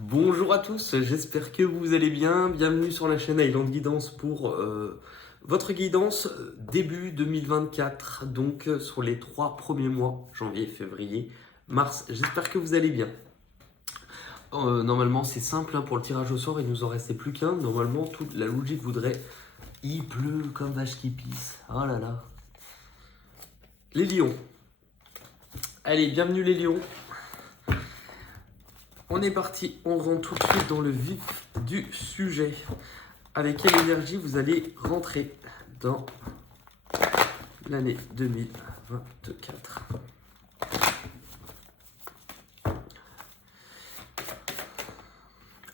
Bonjour à tous, j'espère que vous allez bien. Bienvenue sur la chaîne Island Guidance pour votre guidance début 2024, donc sur les 3 premiers mois, janvier, février, mars. J'espère que vous allez bien. Normalement, c'est simple hein, pour le tirage au sort, il nous en restait plus qu'un. Normalement, toute la logique voudrait il pleut comme vache qui pisse. Oh là là. Les lions. Allez, bienvenue les lions. On est parti, on rentre tout de suite dans le vif du sujet. Avec quelle énergie vous allez rentrer dans l'année 2024?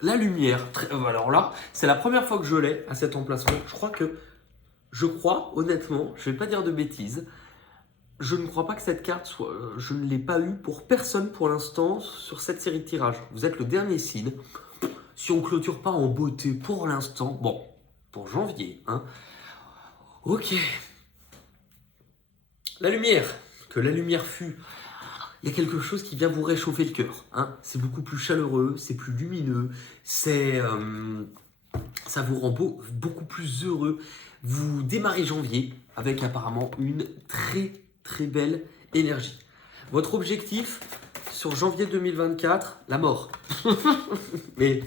La lumière. Alors là, c'est la première fois que je l'ai à cet emplacement. Je crois, honnêtement, je ne vais pas dire de bêtises, je ne crois pas que cette carte soit. Je ne l'ai pas eue pour personne pour l'instant sur cette série de tirages. Vous êtes le dernier seed. Si on clôture pas en beauté pour l'instant, bon, pour janvier, hein. Ok. La lumière. Que la lumière fût. Il y a quelque chose qui vient vous réchauffer le cœur, hein. C'est beaucoup plus chaleureux, c'est plus lumineux, ça vous rend beaucoup plus heureux. Vous démarrez janvier avec apparemment une très belle énergie. Votre objectif sur janvier 2024, la mort. Mais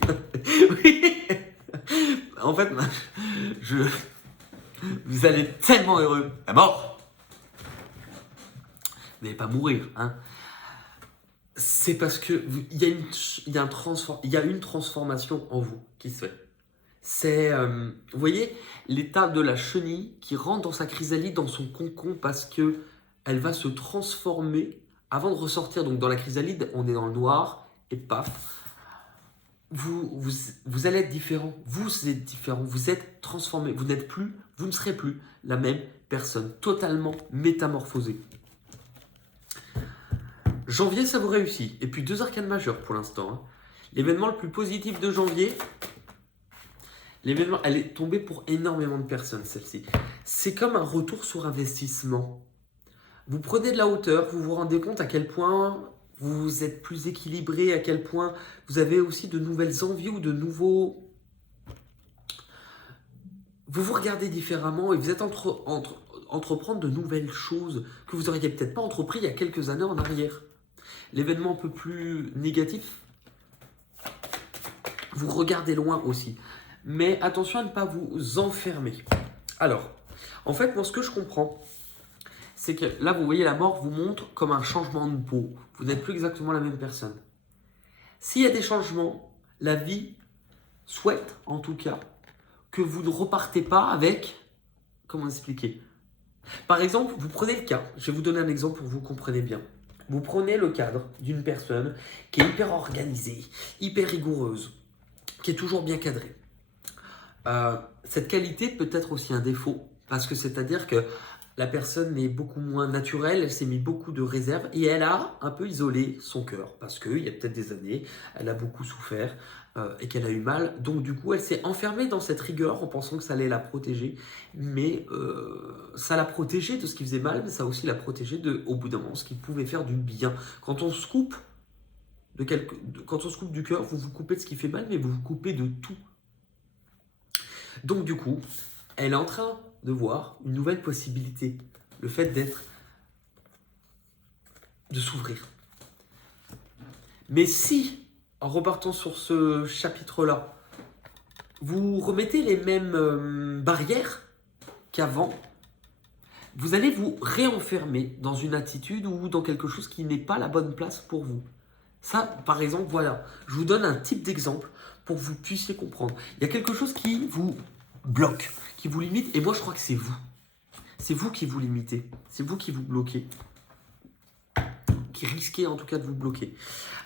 oui. En fait, vous allez être tellement heureux. La mort. Vous n'allez pas mourir, hein. C'est parce que il y a une transformation en vous qui se fait. C'est, vous voyez, l'état de la chenille qui rentre dans sa chrysalide, dans son cocon, parce que elle va se transformer avant de ressortir. Donc dans la chrysalide, on est dans le noir, et paf, vous allez être différent. Vous êtes différent, vous êtes transformé. Vous ne serez plus la même personne, totalement métamorphosée. Janvier, ça vous réussit. Et puis 2 arcanes majeures pour l'instant, hein. L'événement le plus positif de janvier, l'événement, elle est tombée pour énormément de personnes, celle-ci. C'est comme un retour sur investissement. Vous prenez de la hauteur, vous vous rendez compte à quel point vous êtes plus équilibré, à quel point vous avez aussi de nouvelles envies ou de nouveaux... Vous vous regardez différemment et vous êtes entreprendre de nouvelles choses que vous n'auriez peut-être pas entrepris il y a quelques années en arrière. L'événement un peu plus négatif, vous regardez loin aussi. Mais attention à ne pas vous enfermer. Alors, en fait, moi, ce que je comprends, c'est que là, vous voyez, la mort vous montre comme un changement de peau. Vous n'êtes plus exactement la même personne. S'il y a des changements, la vie souhaite, en tout cas, que vous ne repartez pas avec... Comment expliquer? Par exemple, vous prenez le cas. Je vais vous donner un exemple pour que vous compreniez bien. Vous prenez le cadre d'une personne qui est hyper organisée, hyper rigoureuse, qui est toujours bien cadrée. Cette qualité peut être aussi un défaut, parce que c'est-à-dire que la personne est beaucoup moins naturelle, elle s'est mis beaucoup de réserve et elle a un peu isolé son cœur, parce qu'il y a peut-être des années, elle a beaucoup souffert et qu'elle a eu mal, donc du coup elle s'est enfermée dans cette rigueur en pensant que ça allait la protéger, mais ça l'a protégée de ce qui faisait mal, mais ça a aussi la protégée au bout d'un moment, ce qui pouvait faire du bien. Quand on se coupe du cœur, vous vous coupez de ce qui fait mal, mais vous vous coupez de tout. Donc du coup, elle est en train de voir une nouvelle possibilité, le fait de s'ouvrir. Mais si, en repartant sur ce chapitre-là, vous remettez les mêmes barrières qu'avant, vous allez vous réenfermer dans une attitude ou dans quelque chose qui n'est pas la bonne place pour vous. Ça, par exemple, voilà, je vous donne un type d'exemple pour que vous puissiez comprendre. Il y a quelque chose qui vous bloque, qui vous limite, et moi je crois que c'est vous. C'est vous qui vous limitez, c'est vous qui vous bloquez, qui risquez en tout cas de vous bloquer.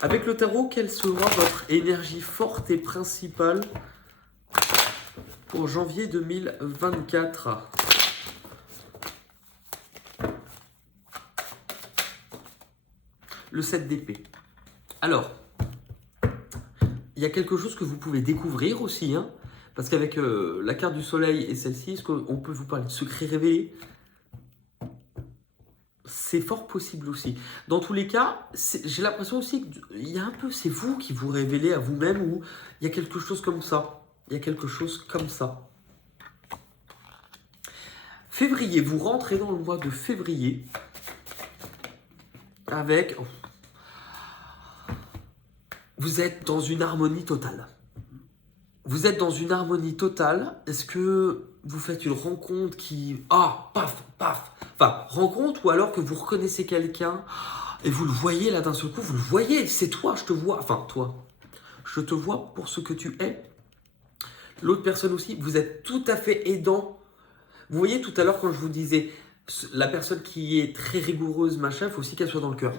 Avec le tarot, quelle sera votre énergie forte et principale pour janvier 2024 ? Le 7 d'épée. Alors, il y a quelque chose que vous pouvez découvrir aussi, hein, parce qu'avec la carte du soleil et celle-ci, est-ce qu'on peut vous parler de secrets révélés ? c'est fort possible aussi. Dans tous les cas, j'ai l'impression aussi qu'il y a un peu, c'est vous qui vous révélez à vous-même ou il y a quelque chose comme ça. Il y a quelque chose comme ça. Février, vous rentrez dans le mois de février avec... Vous êtes dans une harmonie totale. Vous êtes dans une harmonie totale. Est-ce que vous faites une rencontre qui... Ah, paf, paf. Enfin, rencontre ou alors que vous reconnaissez quelqu'un et vous le voyez là d'un seul coup, vous le voyez, c'est toi, je te vois. Enfin, toi, je te vois pour ce que tu es. L'autre personne aussi, vous êtes tout à fait aidant. Vous voyez tout à l'heure quand je vous disais, la personne qui est très rigoureuse, machin, il faut aussi qu'elle soit dans le cœur.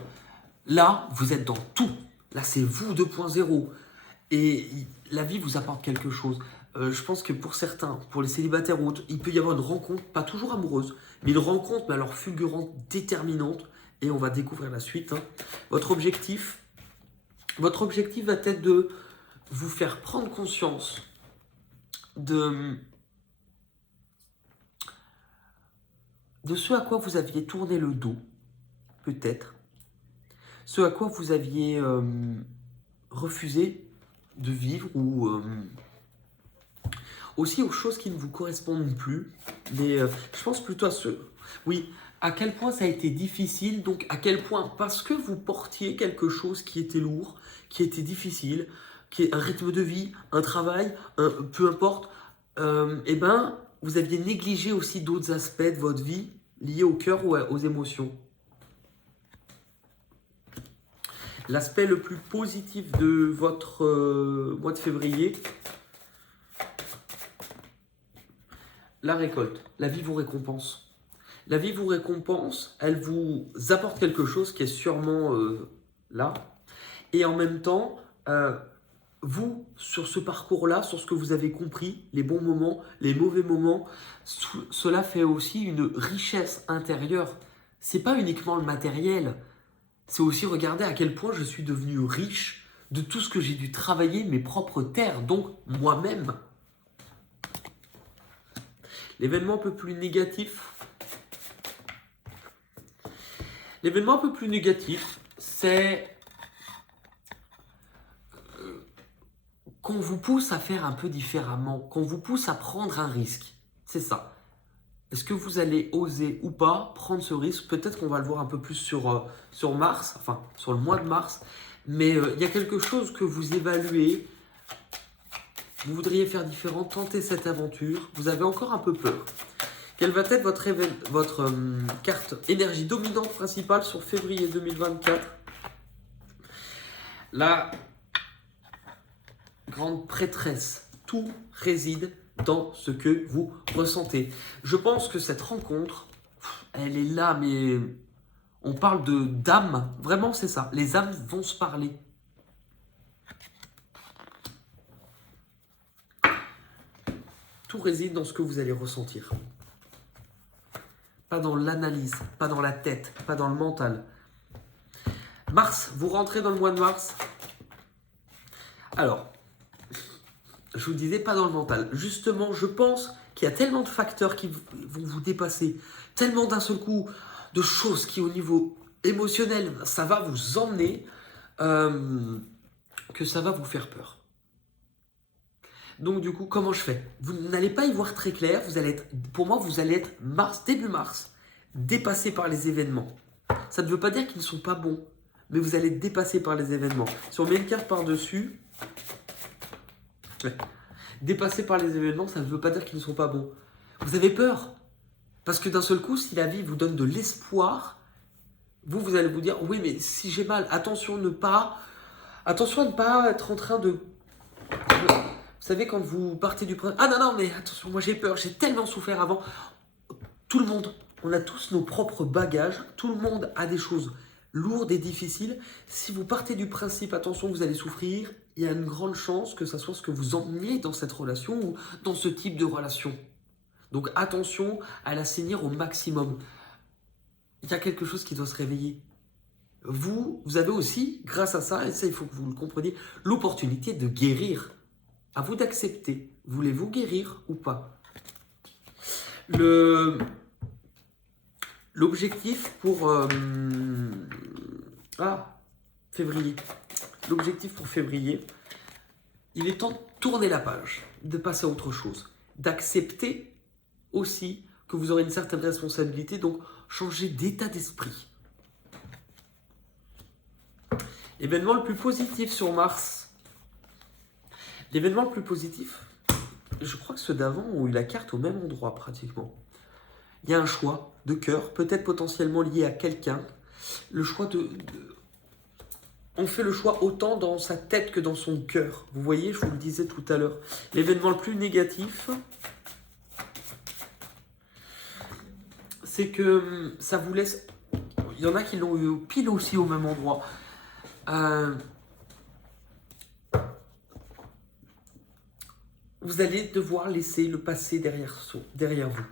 Là, vous êtes dans tout. Là, c'est vous 2.0. Et la vie vous apporte quelque chose. Je pense que pour certains, pour les célibataires ou autres, il peut y avoir une rencontre, pas toujours amoureuse, mais une rencontre, mais alors fulgurante, déterminante. Et on va découvrir la suite. Votre objectif va être de vous faire prendre conscience de ce à quoi vous aviez tourné le dos, peut-être. Ce à quoi vous aviez refusé de vivre ou aussi aux choses qui ne vous correspondent plus. Mais je pense plutôt à ce... Oui, à quel point ça a été difficile, donc à quel point, parce que vous portiez quelque chose qui était lourd, qui était difficile, qui est un rythme de vie, un travail, peu importe, eh ben, vous aviez négligé aussi d'autres aspects de votre vie liés au cœur ou aux émotions. L'aspect le plus positif de votre mois de février, la récolte. La vie vous récompense. La vie vous récompense, elle vous apporte quelque chose qui est sûrement là. Et en même temps, vous, sur ce parcours-là, sur ce que vous avez compris, les bons moments, les mauvais moments, cela fait aussi une richesse intérieure. C'est pas uniquement le matériel. C'est aussi regarder à quel point je suis devenu riche de tout ce que j'ai dû travailler, mes propres terres, donc moi-même. L'événement un peu plus négatif. L'événement un peu plus négatif, c'est qu'on vous pousse à faire un peu différemment, qu'on vous pousse à prendre un risque. C'est ça. Est-ce que vous allez oser ou pas prendre ce risque? Peut-être qu'on va le voir un peu plus sur mars, enfin sur le mois de mars, mais il y a quelque chose que vous évaluez, vous voudriez faire différent, tenter cette aventure, vous avez encore un peu peur. Quelle va être votre carte énergie dominante principale sur février 2024? La grande prêtresse, tout réside dans ce que vous ressentez. Je pense que cette rencontre, elle est là, mais on parle d'âme. Vraiment, c'est ça. Les âmes vont se parler. Tout réside dans ce que vous allez ressentir. Pas dans l'analyse, pas dans la tête, pas dans le mental. Mars, vous rentrez dans le mois de mars. Alors, je vous disais pas dans le mental. Justement, je pense qu'il y a tellement de facteurs qui vont vous dépasser, tellement d'un seul coup de choses qui au niveau émotionnel, ça va vous emmener, que ça va vous faire peur. Donc du coup, comment je fais? Vous n'allez pas y voir très clair, vous allez être, pour moi, vous allez être début mars, dépassé par les événements. Ça ne veut pas dire qu'ils ne sont pas bons, mais vous allez être dépassé par les événements. Si on met une carte par-dessus, dépassé par les événements, ça ne veut pas dire qu'ils ne sont pas bons. Vous avez peur. Parce que d'un seul coup, si la vie vous donne de l'espoir, vous allez vous dire, oui, mais si j'ai mal, attention à ne pas être en train de... Vous savez, quand vous partez du principe, ah non, mais attention, moi j'ai peur, j'ai tellement souffert avant. Tout le monde, on a tous nos propres bagages, tout le monde a des choses lourdes et difficiles. Si vous partez du principe, attention, vous allez souffrir, il y a une grande chance que ça soit ce que vous emmeniez dans cette relation ou dans ce type de relation. Donc attention à l'assainir au maximum. Il y a quelque chose qui doit se réveiller. Vous avez aussi, grâce à ça, et ça il faut que vous le compreniez, l'opportunité de guérir. À vous d'accepter. Voulez-vous guérir ou pas? L'objectif pour février. L'objectif pour février, il est temps de tourner la page, de passer à autre chose, d'accepter aussi que vous aurez une certaine responsabilité, donc changer d'état d'esprit. L'événement le plus positif sur Mars. L'événement le plus positif, je crois que ceux d'avant ont eu la carte au même endroit pratiquement. Il y a un choix de cœur, peut-être potentiellement lié à quelqu'un. Le choix on fait le choix autant dans sa tête que dans son cœur. Vous voyez, je vous le disais tout à l'heure. L'événement le plus négatif, c'est que ça vous laisse... Il y en a qui l'ont eu pile aussi au même endroit. Vous allez devoir laisser le passé derrière vous,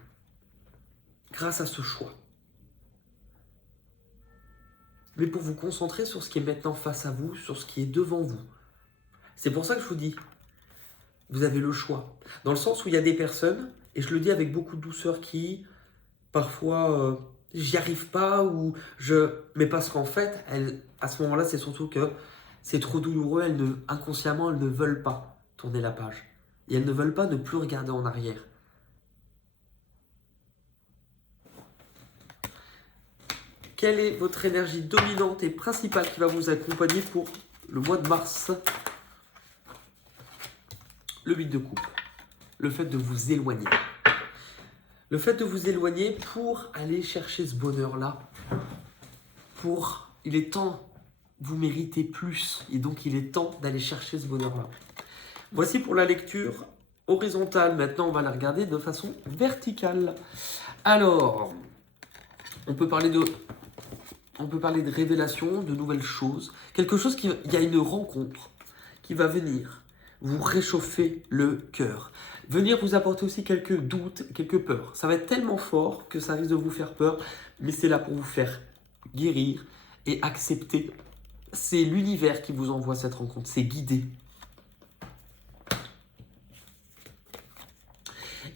grâce à ce choix. Mais pour vous concentrer sur ce qui est maintenant face à vous, sur ce qui est devant vous. C'est pour ça que je vous dis, vous avez le choix. Dans le sens où il y a des personnes, et je le dis avec beaucoup de douceur, qui parfois j'y arrive pas, mais parce qu'en fait, à ce moment-là, c'est surtout que c'est trop douloureux, inconsciemment, elles ne veulent pas tourner la page. Et elles ne veulent pas ne plus regarder en arrière. Quelle est votre énergie dominante et principale qui va vous accompagner pour le mois de mars? Le 8 de coupe. Le fait de vous éloigner. Le fait de vous éloigner pour aller chercher ce bonheur-là. Il est temps, vous méritez plus. Et donc, il est temps d'aller chercher ce bonheur-là. Voici pour la lecture horizontale. Maintenant, on va la regarder de façon verticale. Alors, on peut parler de révélation, de nouvelles choses. Il y a une rencontre qui va venir vous réchauffer le cœur. Venir vous apporter aussi quelques doutes, quelques peurs. Ça va être tellement fort que ça risque de vous faire peur, mais c'est là pour vous faire guérir et accepter. C'est l'univers qui vous envoie cette rencontre, c'est guidé.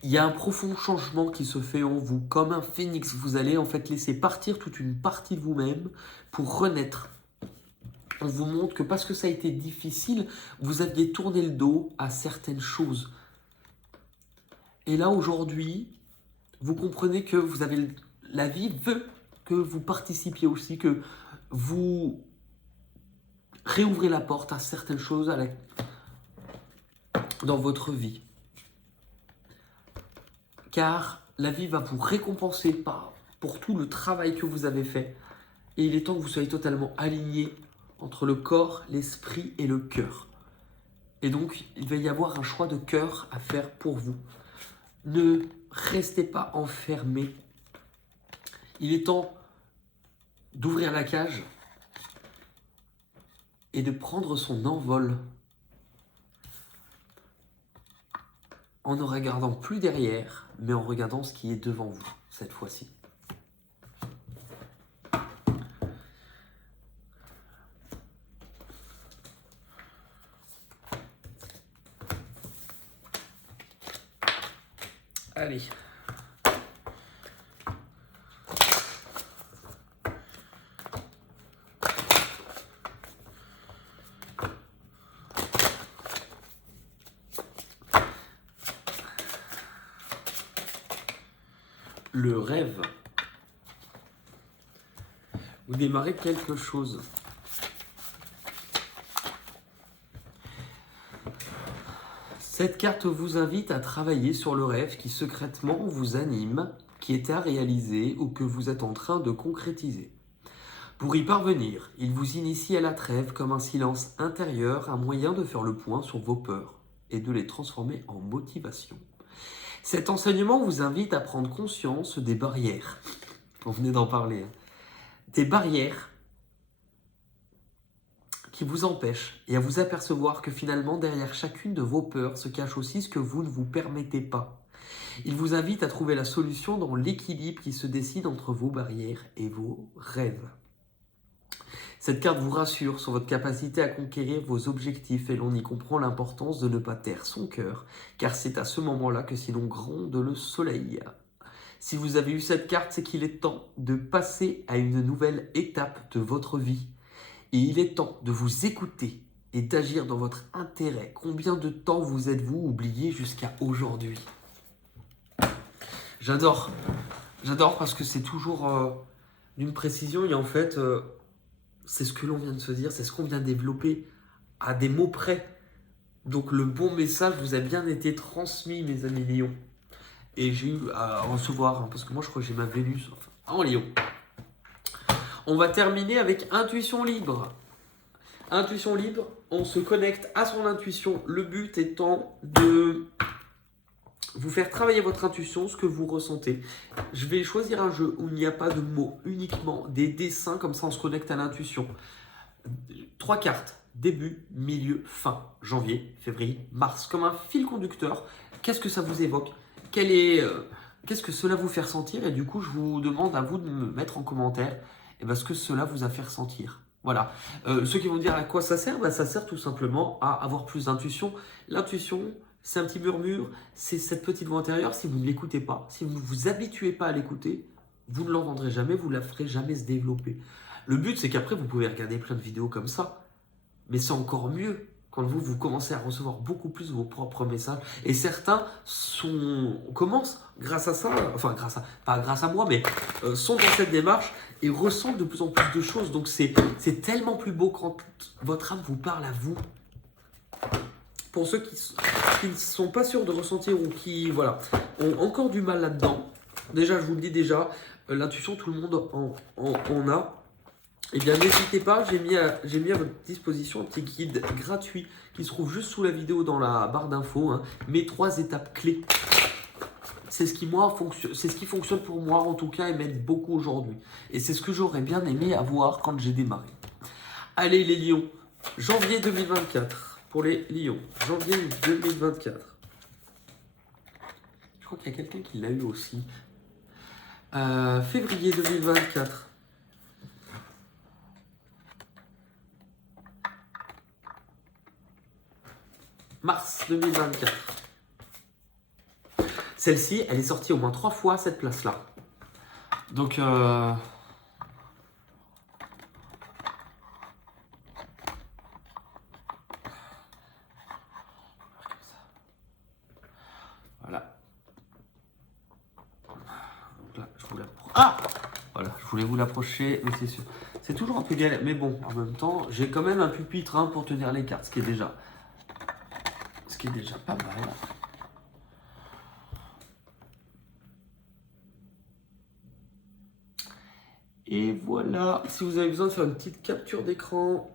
Il y a un profond changement qui se fait en vous, comme un phénix. Vous allez en fait laisser partir toute une partie de vous-même pour renaître. On vous montre que parce que ça a été difficile, vous aviez tourné le dos à certaines choses. Et là, aujourd'hui, vous comprenez que la vie veut que vous participiez aussi, que vous réouvrez la porte à certaines choses dans votre vie. Car la vie va vous récompenser pour tout le travail que vous avez fait. Et il est temps que vous soyez totalement alignés entre le corps, l'esprit et le cœur. Et donc, il va y avoir un choix de cœur à faire pour vous. Ne restez pas enfermés. Il est temps d'ouvrir la cage et de prendre son envol en ne regardant plus derrière, mais en regardant ce qui est devant vous, cette fois-ci. Allez. Le rêve. Vous démarrez quelque chose. Cette carte vous invite à travailler sur le rêve qui secrètement vous anime, qui est à réaliser ou que vous êtes en train de concrétiser. Pour y parvenir, il vous initie à la trêve comme un silence intérieur, un moyen de faire le point sur vos peurs et de les transformer en motivation. Cet enseignement vous invite à prendre conscience des barrières. On venait d'en parler. Des barrières qui vous empêchent et à vous apercevoir que finalement, derrière chacune de vos peurs se cache aussi ce que vous ne vous permettez pas. Il vous invite à trouver la solution dans l'équilibre qui se décide entre vos barrières et vos rêves. Cette carte vous rassure sur votre capacité à conquérir vos objectifs et l'on y comprend l'importance de ne pas taire son cœur, car c'est à ce moment-là que si l'on gronde le soleil. Si vous avez eu cette carte, c'est qu'il est temps de passer à une nouvelle étape de votre vie. Et il est temps de vous écouter et d'agir dans votre intérêt. Combien de temps vous êtes-vous oublié jusqu'à aujourd'hui? J'adore. J'adore parce que c'est toujours d'une précision et en fait, c'est ce que l'on vient de se dire, c'est ce qu'on vient de développer à des mots près. Donc le bon message vous a bien été transmis, mes amis Lions. Et j'ai eu à recevoir, parce que moi je crois que j'ai ma Vénus en Lion. On va terminer avec intuition libre. Intuition libre, on se connecte à son intuition. Le but étant de vous faire travailler votre intuition, ce que vous ressentez. Je vais choisir un jeu où il n'y a pas de mots, uniquement des dessins, comme ça on se connecte à l'intuition. 3 cartes, début, milieu, fin, janvier, février, mars, comme un fil conducteur. Qu'est-ce que ça vous évoque? Qu'est-ce que cela vous fait ressentir? Et du coup, je vous demande à vous de me mettre en commentaire ce que cela vous a fait ressentir. Voilà. Ceux qui vont dire à quoi ça sert, ça sert tout simplement à avoir plus d'intuition. L'intuition, c'est un petit murmure, c'est cette petite voix intérieure. Si vous ne l'écoutez pas, si vous ne vous habituez pas à l'écouter, vous ne l'entendrez jamais, vous ne la ferez jamais se développer. Le but, c'est qu'après, vous pouvez regarder plein de vidéos comme ça, mais c'est encore mieux quand vous commencez à recevoir beaucoup plus vos propres messages. Et certains commencent grâce à ça, pas grâce à moi, mais sont dans cette démarche et ressentent de plus en plus de choses. Donc c'est tellement plus beau quand votre âme vous parle à vous. Pour ceux qui ne sont pas sûrs de ressentir ou qui ont encore du mal là-dedans, déjà, je vous le dis déjà, l'intuition, tout le monde en a. Eh bien, n'hésitez pas, j'ai mis à votre disposition un petit guide gratuit qui se trouve juste sous la vidéo dans la barre d'infos. Mes 3 étapes clés. C'est ce qui fonctionne pour moi en tout cas et m'aide beaucoup aujourd'hui. Et c'est ce que j'aurais bien aimé avoir quand j'ai démarré. Allez les lions, janvier 2024 pour les lions. Janvier 2024. Je crois qu'il y a quelqu'un qui l'a eu aussi. Février 2024. Mars 2024. Celle-ci, elle est sortie au moins 3 fois à cette place-là. Donc, voilà. Donc là, je vous voilà, je voulais vous l'approcher, mais c'est sûr. C'est toujours un peu galère, mais bon, en même temps, j'ai quand même un pupitre pour tenir les cartes, ce qui est déjà pas mal. Et voilà, si vous avez besoin de faire une petite capture d'écran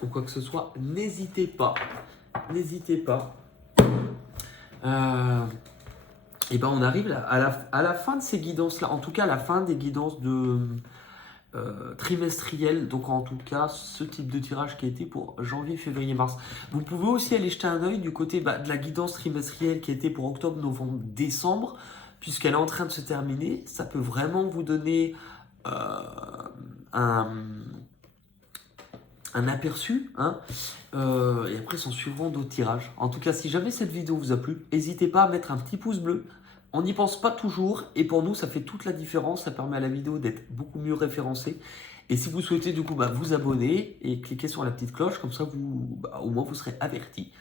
ou quoi que ce soit, n'hésitez pas. N'hésitez pas. Et on arrive à la fin de ces guidances-là, en tout cas à la fin des guidances trimestrielles, donc en tout cas ce type de tirage qui a été pour janvier, février, mars. Vous pouvez aussi aller jeter un œil du côté de la guidance trimestrielle qui a été pour octobre, novembre, décembre, puisqu'elle est en train de se terminer. Ça peut vraiment vous donner un aperçu, et après s'en suivront d'autres tirages. En tout cas, si jamais cette vidéo vous a plu, n'hésitez pas à mettre un petit pouce bleu. On n'y pense pas toujours, et pour nous, ça fait toute la différence. Ça permet à la vidéo d'être beaucoup mieux référencée. Et si vous souhaitez du coup vous abonner et cliquer sur la petite cloche, comme ça, au moins vous serez averti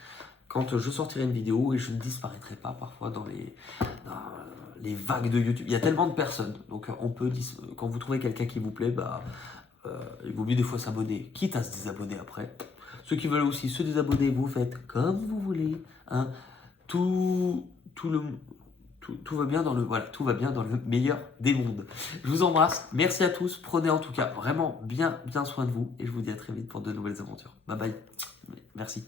quand je sortirai une vidéo et je ne disparaîtrai pas parfois dans les vagues de YouTube. Il y a tellement de personnes, donc quand vous trouvez quelqu'un qui vous plaît, il vaut mieux des fois s'abonner, quitte à se désabonner après. Ceux qui veulent aussi se désabonner, vous faites comme vous voulez. Tout va bien dans le meilleur des mondes. Je vous embrasse, merci à tous, prenez en tout cas vraiment bien soin de vous et je vous dis à très vite pour de nouvelles aventures. Bye bye, merci.